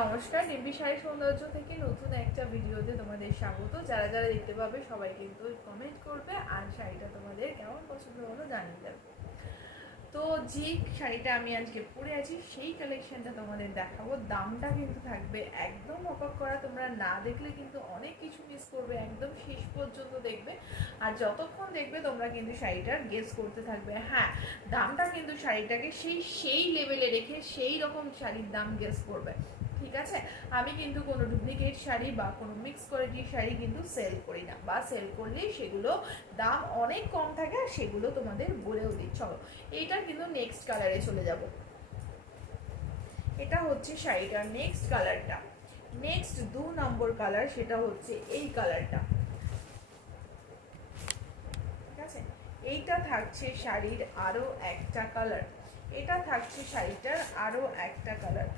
নমস্কার, নিম্বি শাড়ি সৌন্দর্য থেকে নতুন একটা ভিডিওতে তোমাদের স্বাগত। যারা যারা দেখতে পাবে সবাই কিন্তু কমেন্ট করবে আর শাড়িটা তোমাদের কেমন পছন্দ হলো জানিয়ে দেবে। তো যে শাড়িটা আমি আজকে পরে আছি সেই কালেকশনটা তোমাদের দেখাবো। দামটা কিন্তু থাকবে একদম অবাক করা, তোমরা না দেখলে কিন্তু অনেক কিছু মিস করবে। একদম শেষ পর্যন্ত দেখবে আর যতক্ষণ দেখবে তোমরা কিন্তু শাড়িটার গেস করতে থাকবে। হ্যাঁ, দামটা কিন্তু শাড়িটাকে সেই লেভেলে রেখে সেই রকম শাড়ির দাম গেস করবে, ঠিক আছে? আমি কিন্তু কোনো ডুপ্লিকেট শাড়ি বা কোনো মিক্স কোয়ালিটির শাড়ি কিন্তু সেল করি না, বা সেল করলেই সেগুলো দাম অনেক কম থাকে আর সেগুলো তোমাদের বলেও দিই। চলো এইটা কিন্তু নেক্সট কালারে চলে যাব। এটা হচ্ছে শাড়িটার নেক্সট কালারটা, নেক্সট 2 নম্বর কালার, সেটা হচ্ছে এই কালারটা, ঠিক আছে? এইটা থাকছে শাড়ির আরো একটা কালার, এটা থাকছে শাড়িটার আরো একটা কালার।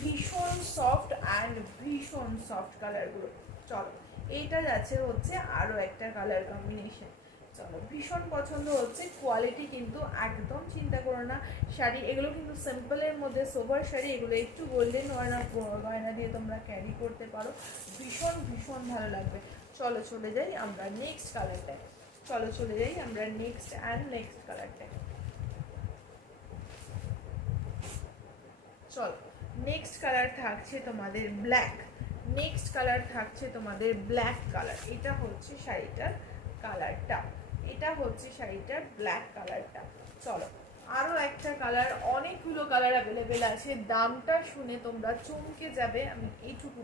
ভীষণ সফট অ্যান্ড ভীষণ সফট কালারগুলো। চলো এইটা যাচ্ছে হচ্ছে আরো একটা কালার কম্বিনেশন। চলো, ভীষণ পছন্দ হচ্ছে, কোয়ালিটি কিন্তু একদম চিন্তা করো না। শাড়ি এগুলো কিন্তু সিম্পলের মধ্যে সোবার শাড়ি, এগুলো একটু গোল্ডেন গয়না দিয়ে তোমরা ক্যারি করতে পারো, ভীষণ ভীষণ ভালো লাগবে। চলো চলে যাই আমরা নেক্সট কালারটায়। চলো চলে যাই আমরা নেক্সট কালারটায়। চলো নেক্সট কালার থাকছে তোমাদের ব্ল্যাক, নেক্সট কালার থাকছে তোমাদের ব্ল্যাক কালার। এটা হচ্ছে শাড়িটার কালারটা, এটা হচ্ছে শাড়িটার ব্ল্যাক কালারটা। চলো আরও একটা কালার, অনেকগুলো কালার অ্যাভেলেবেল আছে। দামটা শুনে তোমরা চমকে যাবে, আমি এইটুকু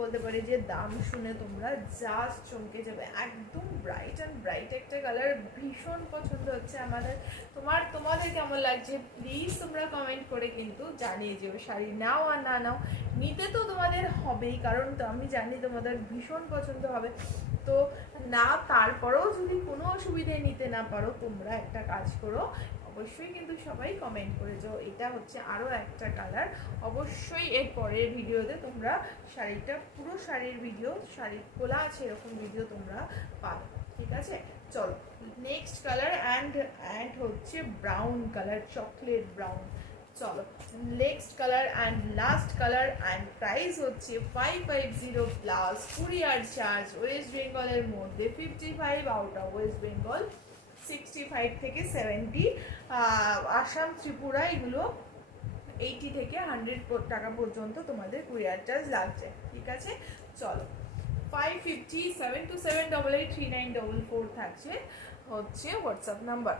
বলতে পারি, যে দাম শুনে তোমরা জাস্ট চমকে যাবে। একদম ব্রাইট অ্যান্ড ব্রাইট একটা কালার, ভীষণ পছন্দ হচ্ছে আমাদের। তোমাদের কেমন লাগছে প্লিজ তোমরা কমেন্ট করে কিন্তু জানিয়ে যেও। শাড়ি নাও আর না নাও, নিতে তো তোমাদের হবেই, কারণ তো আমি জানি তোমাদের ভীষণ পছন্দ হবে। তো না, তারপরেও যদি কোনো অসুবিধে নিতে না পারো, তোমরা একটা কাজ করো, অবশ্যই কিন্তু সবাই কমেন্ট করে যাও। এটা হচ্ছে আরও একটা কালার। অবশ্যই এর পরের ভিডিওতে তোমরা শাড়িটা, পুরো শাড়ির ভিডিও, শাড়ি খোলা আছে এরকম ভিডিও তোমরা পাবে, ঠিক আছে? চলো নেক্সট কালার অ্যান্ড হচ্ছে ব্রাউন কালার, চকলেট ব্রাউন। চলো next colour and last colour, and price হচ্ছে 550 প্লাস কুরিয়ার চার্জ ওয়েস্ট বেঙ্গলের মধ্যে 55, আউট অফ ওয়েস্ট বেঙ্গল 65 থেকে 70, আসাম ত্রিপুরা এগুলো 80 থেকে 100 টাকা পর্যন্ত তোমাদের কুরিয়ার চার্জ লাগছে, ঠিক আছে? চলো 550 727883944 থাকছে হচ্ছে হোয়াটসঅ্যাপ নাম্বার।